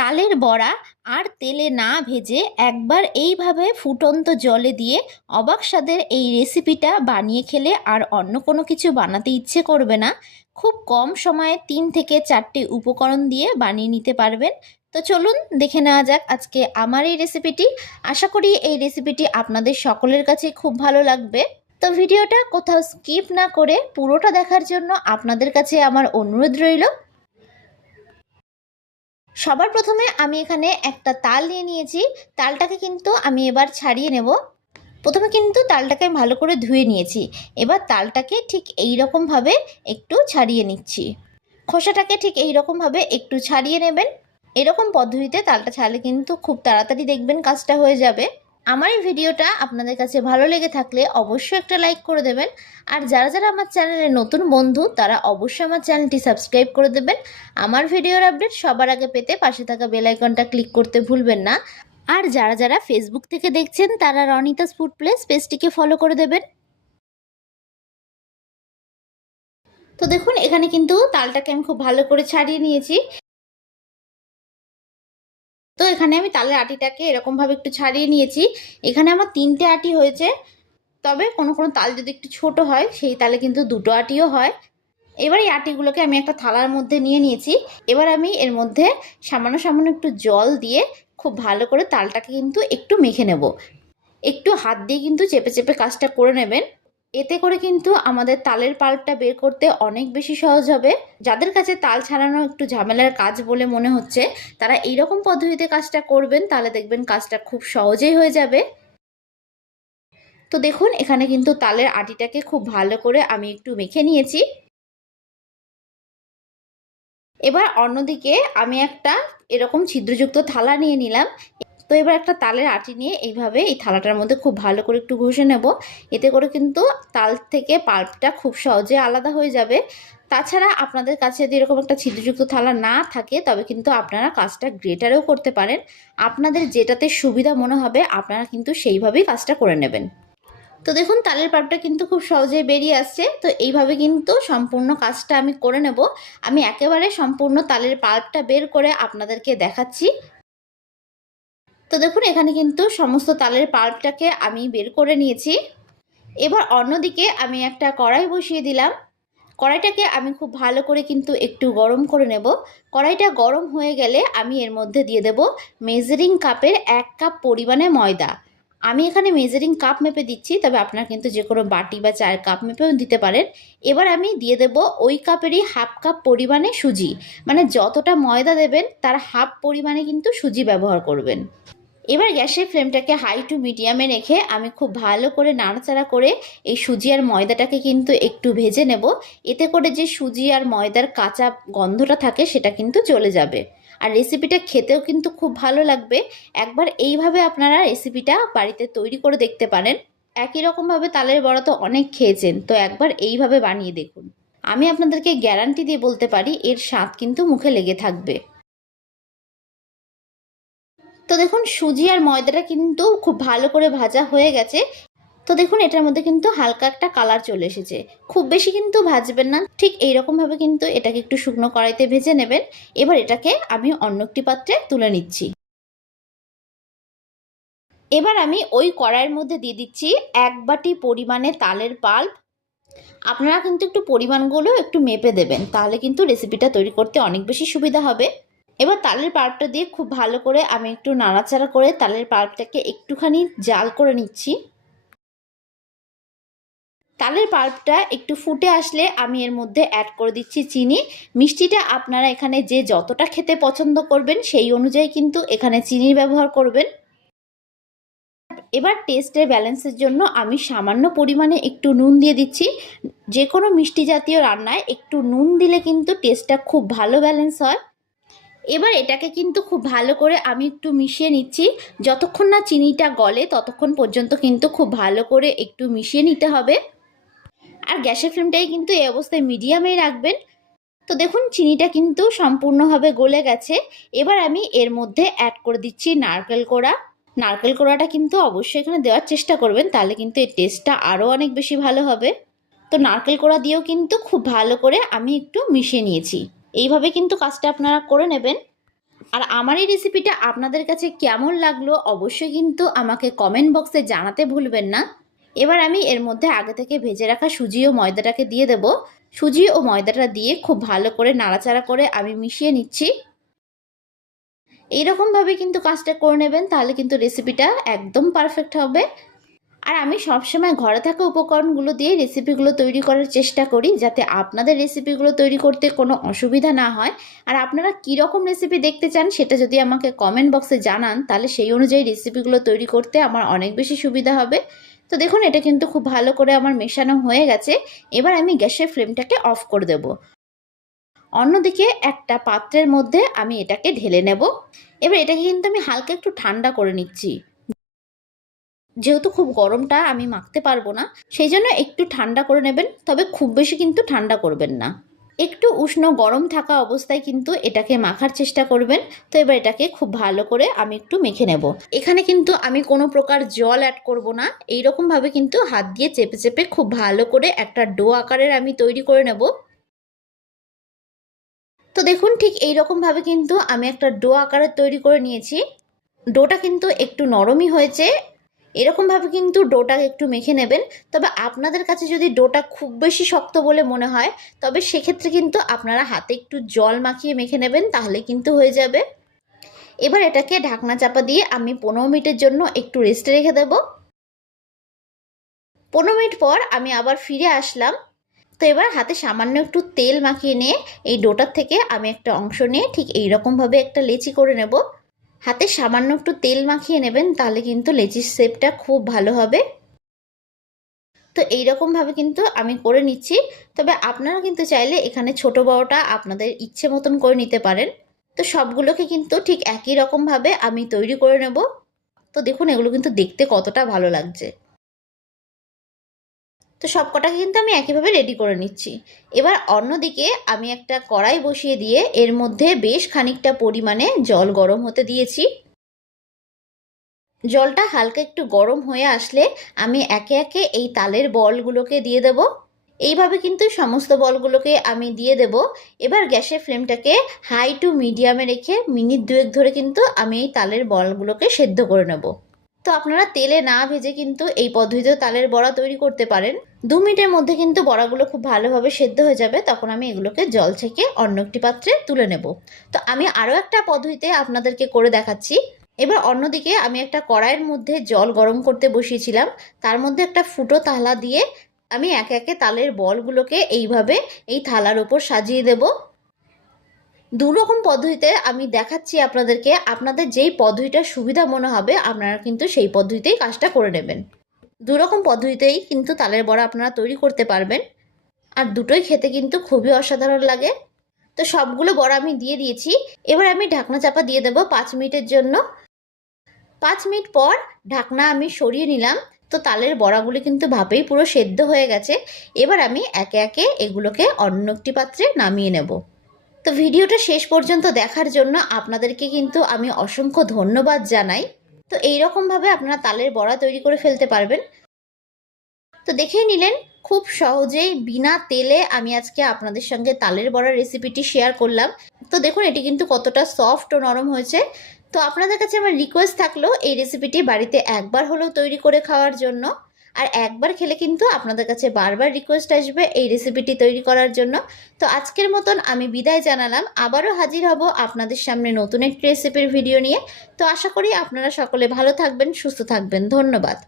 তালের বড়া আর তেলে না ভেজে একবার এইভাবে ফুটন্ত জলে দিয়ে অবাক স্বাদের এই রেসিপিটা বানিয়ে খেলে আর অন্য কোনো কিছু বানাতে ইচ্ছে করবে না। খুব কম সময়ে তিন থেকে চারটে উপকরণ দিয়ে বানিয়ে নিতে পারবেন। তো চলুন দেখে নেওয়া যাক আজকে আমার এই রেসিপিটি। আশা করি এই রেসিপিটি আপনাদের সকলের কাছে খুব ভালো লাগবে। তো ভিডিওটা কোথাও স্কিপ না করে পুরোটা দেখার জন্য আপনাদের কাছে আমার অনুরোধ রইল। সবার প্রথমে আমি এখানে একটা তাল নিয়ে নিয়েছি। তালটাকে কিন্তু আমি এবার ছাড়িয়ে নেব। প্রথমে কিন্তু তালটাকে ভালো করে ধুয়ে নিয়েছি। এবার তালটাকে ঠিক এই রকমভাবে একটু ছাড়িয়ে নিচ্ছি। খোসাটাকে ঠিক এই রকমভাবে একটু ছাড়িয়ে নেবেন। এরকম পদ্ধতিতে তালটা ছাড়লে কিন্তু খুব তাড়াতাড়ি দেখবেন কাজটা হয়ে যাবে। আমার এই ভিডিওটা আপনাদের কাছে ভালো লেগে থাকলে অবশ্যই একটা লাইক করে দেবেন। আর যারা যারা আমার চ্যানেলে নতুন বন্ধু, তারা অবশ্যই আমার চ্যানেলটি সাবস্ক্রাইব করে দেবেন। আমার ভিডিওর আপডেট সবার আগে পেতে পাশে থাকা বেল আইকনটা ক্লিক করতে ভুলবেন না। আর যারা যারা ফেসবুক থেকে দেখছেন, তারা রনিতাস ফুড প্লেস পেজটিকে ফলো করে দেবেন। তো দেখুন, এখানে কিন্তু তালটাকে আমি খুব ভালো করে ছাড়িয়ে নিয়েছি। তো এখানে আমি তালের আটিটাকে এরকমভাবে একটু ছাড়িয়ে নিয়েছি। এখানে আমার তিনটে আটি হয়েছে। তবে কোনো কোনো তাল যদি একটু ছোট হয়, সেই তালে কিন্তু দুটো আটিও হয়। এবার এই আটিগুলোকে আমি একটা থালার মধ্যে নিয়ে নিয়েছি। এবার আমি এর মধ্যে সামান্য সামান্য একটু জল দিয়ে খুব ভালো করে তালটাকে কিন্তু একটু মেখে নেব। একটু হাত দিয়ে কিন্তু চেপে চেপে কাজটা করে নেবেন। এতে করে কিন্তু আমাদের তালের পাল্পটা বের করতে অনেক বেশি সহজ হবে। যাদের কাছে তাল ছাড়ানো একটু ঝামেলার কাজ বলে মনে হচ্ছে, তারা এইরকম পদ্ধতিতে কাজটা করবেন, তাহলে দেখবেন কাজটা খুব সহজেই হয়ে যাবে। তো দেখুন, এখানে কিন্তু তালের আটিটাকে খুব ভালো করে আমি একটু মেখে নিয়েছি। এবার অন্যদিকে আমি একটা এরকম ছিদ্রযুক্ত থালা নিয়ে নিলাম। তো এবার একটা তালের আটি নিয়ে এইভাবে এই থালাটার মধ্যে খুব ভালো করে একটু ঘষে নেব। এতে করে কিন্তু তাল থেকে পাল্পটা খুব সহজে আলাদা হয়ে যাবে। তাছাড়া আপনাদের কাছে যদি এরকম একটা ছিদ্রযুক্ত থালা না থাকে, তবে কিন্তু আপনারা কাজটা গ্রেটারেও করতে পারেন। আপনাদের যেটাতে সুবিধা মনে হবে, আপনারা কিন্তু সেইভাবেই কাজটা করে নেবেন। তো দেখুন, তালের পাল্পটা কিন্তু খুব সহজেই বেরিয়ে আসছে। তো এইভাবে কিন্তু সম্পূর্ণ কাজটা আমি করে নেব। আমি একেবারে সম্পূর্ণ তালের পাল্পটা বের করে আপনাদেরকে দেখাচ্ছি। তো দেখুন, এখানে কিন্তু সমস্ত তালের পাল্পটাকে আমি বের করে নিয়েছি। এবার অন্যদিকে আমি একটা কড়াই বসিয়ে দিলাম। কড়াইটাকে আমি খুব ভালো করে কিন্তু একটু গরম করে নেব। কড়াইটা গরম হয়ে গেলে আমি এর মধ্যে দিয়ে দেব মেজারিং কাপের এক কাপ পরিমাণে ময়দা। আমি এখানে মেজারিং কাপ মেপে দিচ্ছি, তবে আপনারা কিন্তু যে কোনো বাটি বা চায়ের কাপ মেপেও দিতে পারেন। এবার আমি দিয়ে দেব ওই কাপেরই হাফ কাপ পরিমাণে সুজি। মানে যতটা ময়দা দেবেন, তার হাফ পরিমাণে কিন্তু সুজি ব্যবহার করবেন। এবার গ্যাসের ফ্লেমটাকে হাই টু মিডিয়ামে রেখে আমি খুব ভালো করে নাড়াচাড়া করে এই সুজি আর ময়দাটাকে কিন্তু একটু ভেজে নেব। এতে করে যে সুজি আর ময়দার কাঁচা গন্ধটা থাকে সেটা কিন্তু চলে যাবে। আর রেসিপিটা খেতেও কিন্তু খুব ভালো লাগবে। একবার এইভাবে আপনারা রেসিপিটা বাড়িতে তৈরি করে দেখতে পারেন। একই রকমভাবে তালের বড়া তো অনেক খেয়েছেন, তো একবার এইভাবে বানিয়ে দেখুন। আমি আপনাদেরকে গ্যারান্টি দিয়ে বলতে পারি, এর স্বাদ কিন্তু মুখে লেগে থাকবে। তো দেখুন, সুজি আর ময়দাটা কিন্তু খুব ভালো করে ভাজা হয়ে গেছে। তো দেখুন, এটার মধ্যে কিন্তু হালকা একটা কালার চলে এসেছে। খুব বেশি কিন্তু ভাজবেন না। ঠিক এইরকমভাবে কিন্তু এটাকে একটু শুকনো কড়াইতে ভেজে নেবেন। এবার এটাকে আমি অন্য একটি পাত্রে তুলে নিচ্ছি। এবার আমি ওই কড়াইয়ের মধ্যে দিয়ে দিচ্ছি এক বাটি পরিমাণে তালের পাল্প। আপনারা কিন্তু একটু পরিমাণগুলো একটু মেপে দেবেন, তাহলে কিন্তু রেসিপিটা তৈরি করতে অনেক বেশি সুবিধা হবে। এবার তালের পাল্পটা দিয়ে খুব ভালো করে আমি একটু নাড়াচাড়া করে তালের পাল্পটাকে একটুখানি জাল করে নিচ্ছি। তালের পাল্পটা একটু ফুটে আসলে আমি এর মধ্যে অ্যাড করে দিচ্ছি চিনি। মিষ্টিটা আপনারা এখানে যে যতটা খেতে পছন্দ করবেন সেই অনুযায়ী কিন্তু এখানে চিনির ব্যবহার করবেন। এবার টেস্টের ব্যালেন্সের জন্য আমি সামান্য পরিমাণে একটু নুন দিয়ে দিচ্ছি। যে কোনো মিষ্টি জাতীয় রান্নায় একটু নুন দিলে কিন্তু টেস্টটা খুব ভালো ব্যালেন্স হয়। এবার এটাকে কিন্তু খুব ভালো করে আমি একটু মিশিয়ে নিচ্ছি। যতক্ষণ না চিনিটা গলে, ততক্ষণ পর্যন্ত কিন্তু খুব ভালো করে একটু মিশিয়ে নিতে হবে। আর গ্যাসের ফ্লেমটাই কিন্তু এই অবস্থায় মিডিয়ামেই রাখবেন। তো দেখুন, চিনিটা কিন্তু সম্পূর্ণভাবে গলে গেছে। এবার আমি এর মধ্যে অ্যাড করে দিচ্ছি নারকেল কোড়া। নারকেল কোড়াটা কিন্তু অবশ্যই এখানে দেওয়ার চেষ্টা করবেন, তাহলে কিন্তু এর টেস্টটা আরও অনেক বেশি ভালো হবে। তো নারকেল কোড়া দিয়েও কিন্তু খুব ভালো করে আমি একটু মিশিয়ে নিয়েছি। এইভাবে কিন্তু কাজটা আপনারা করে নেবেন। আর আমার এই রেসিপিটা আপনাদের কাছে কেমন লাগল অবশ্যই কিন্তু আমাকে কমেন্ট বক্সে জানাতে ভুলবেন না। এবার আমি এর মধ্যে আগে থেকে ভেজে রাখা সুজি ও ময়দাটাকে দিয়ে দেব। সুজি ও ময়দাটা দিয়ে খুব ভালো করে নাড়াচাড়া করে আমি মিশিয়ে নিচ্ছি। এইরকমভাবে কিন্তু কাজটা করে নেবেন, তাহলে কিন্তু রেসিপিটা একদম পারফেক্ট হবে। আর আমি সবসময় ঘরে থাকা উপকরণগুলো দিয়ে রেসিপিগুলো তৈরি করার চেষ্টা করি যাতে আপনাদের রেসিপিগুলো তৈরি করতে কোনো অসুবিধা না হয়। আর আপনারা কী রকম রেসিপি দেখতে চান সেটা যদি আমাকে কমেন্ট বক্সে জানান, তাহলে সেই অনুযায়ী রেসিপিগুলো তৈরি করতে আমার অনেক বেশি সুবিধা হবে। তো দেখুন, এটা কিন্তু খুব ভালো করে আমার মেশানো হয়ে গেছে। এবার আমি গ্যাসের ফ্লেমটাকে অফ করে দেব। অন্যদিকে একটা পাত্রের মধ্যে আমি এটাকে ঢেলে নেব। এবার এটাকে কিন্তু আমি হালকা একটু ঠান্ডা করে নিচ্ছি। যেহেতু খুব গরমটা আমি মাখতে পারব না, সেই জন্য একটু ঠান্ডা করে নেবেন, তবে খুব বেশি কিন্তু ঠান্ডা করবেন না। একটু উষ্ণ গরম থাকা অবস্থায় কিন্তু এটাকে মাখার চেষ্টা করবেন, তো এবার এটাকে খুব ভালো করে আমি একটু মেখে নেব। এখানে কিন্তু আমি কোনো প্রকার জল অ্যাড করব না এই এইরকমভাবে কিন্তু হাত দিয়ে চেপে চেপে খুব ভালো করে একটা ডো আকারের আমি তৈরি করে নেব। তো দেখুন ঠিক এই এইরকমভাবে কিন্তু আমি একটা ডো আকারের তৈরি করে নিয়েছি। ডোটা কিন্তু একটু নরমই হয়েছে এরকমভাবে কিন্তু ডোটা একটু মেখে নেবেন। তবে আপনাদের কাছে যদি ডোটা খুব বেশি শক্ত বলে মনে হয়, তবে সেক্ষেত্রে কিন্তু আপনারা হাতে একটু জল মাখিয়ে মেখে নেবেন, তাহলে কিন্তু হয়ে যাবে। এবার এটাকে ঢাকনা চাপা দিয়ে আমি পনেরো মিনিটের জন্য একটু রেস্টে রেখে দেব। পনেরো মিনিট পর আমি আবার ফিরে আসলাম। তো এবার হাতে সামান্য একটু তেল মাখিয়ে নিয়ে এই ডোটার থেকে আমি একটা অংশ নিয়ে ঠিক এইরকমভাবে একটা লেচি করে নেব। হাতে সামান্য একটু তেল মাখিয়ে নেবেন, তাহলে কিন্তু লেচির শেপটা খুব ভালো হবে। তো এইরকমভাবে কিন্তু আমি করে নিচ্ছি। তবে আপনারা কিন্তু চাইলে এখানে ছোট বড়টা আপনাদের ইচ্ছে মতন করে নিতে পারেন। তো সবগুলোকে কিন্তু ঠিক একই রকমভাবে আমি তৈরি করে নেব। তো দেখুন, এগুলো কিন্তু দেখতে কতটা ভালো লাগছে। তো সব কটাকে কিন্তু আমি একইভাবে রেডি করে নিচ্ছি। এবার অন্যদিকে আমি একটা কড়াই বসিয়ে দিয়ে এর মধ্যে বেশ খানিকটা পরিমাণে জল গরম হতে দিয়েছি। জলটা হালকা একটু গরম হয়ে আসলে আমি একে একে এই তালের বলগুলোকে দিয়ে দেব। এইভাবে কিন্তু সমস্ত বলগুলোকে আমি দিয়ে দেব। এবার গ্যাসের ফ্লেমটাকে হাই টু মিডিয়ামে রেখে মিনিট দুয়েক ধরে কিন্তু আমি এই তালের বলগুলোকে সেদ্ধ করে নেব। তো আপনারা তেলে না ভেজে কিন্তু এই পদ্ধতিতে তালের বড়া তৈরি করতে পারেন। দু মিনিটের মধ্যে কিন্তু বড়াগুলো খুব ভালোভাবে সেদ্ধ হয়ে যাবে, তখন আমি এগুলোকে জল থেকে অন্য একটি পাত্রে তুলে নেব। তো আমি আরও একটা পদ্ধতিতে আপনাদেরকে করে দেখাচ্ছি। এবার অন্যদিকে আমি একটা কড়াইয়ের মধ্যে জল গরম করতে বসিয়েছিলাম। তার মধ্যে একটা ফুটো থালা দিয়ে আমি একে একে তালের বলগুলোকে এইভাবে এই থালার ওপর সাজিয়ে দেব। দু রকম পদ্ধতিতে আমি দেখাচ্ছি আপনাদেরকে। আপনাদের যেই পদ্ধতিটা সুবিধা মনে হবে, আপনারা কিন্তু সেই পদ্ধতিতেই কাজটা করে নেবেন। দু রকম পদ্ধতিতেই কিন্তু তালের বড়া আপনারা তৈরি করতে পারবেন। আর দুটোই খেতে কিন্তু খুবই অসাধারণ লাগে। তো সবগুলো বড়া আমি দিয়ে দিয়েছি। এবার আমি ঢাকনা চাপা দিয়ে দেবো পাঁচ মিনিটের জন্য। পাঁচ মিনিট পর ঢাকনা আমি সরিয়ে নিলাম। তো তালের বড়াগুলি কিন্তু ভাপেই পুরো সেদ্ধ হয়ে গেছে। এবার আমি একে একে এগুলোকে অন্য একটি পাত্রে নামিয়ে নেব। তো ভিডিওটা শেষ পর্যন্ত দেখার জন্য আপনাদেরকে কিন্তু আমি অসংখ্য ধন্যবাদ জানাই। তো এইরকমভাবে আপনারা তালের বড়া তৈরি করে ফেলতে পারবেন। তো দেখেই নিলেন, খুব সহজেই বিনা তেলে আমি আজকে আপনাদের সঙ্গে তালের বড়া রেসিপিটি শেয়ার করলাম। তো দেখুন, এটি কিন্তু কতটা সফট ও নরম হয়েছে। তো আপনাদের কাছে আমার রিকোয়েস্ট থাকল, এই রেসিপিটি বাড়িতে একবার হলেও তৈরি করে খাওয়ার জন্য। আর একবার খেলে কিন্তু আপনাদের কাছে বারবার রিকোয়েস্ট আসবে এই রেসিপিটি তৈরি করার জন্য। তো আজকের মতন আমি বিদায় জানালাম। আবারও হাজির হব আপনাদের সামনে নতুন একটি রেসিপির ভিডিও নিয়ে। তো আশা করি আপনারা সকলে ভালো থাকবেন, সুস্থ থাকবেন। ধন্যবাদ।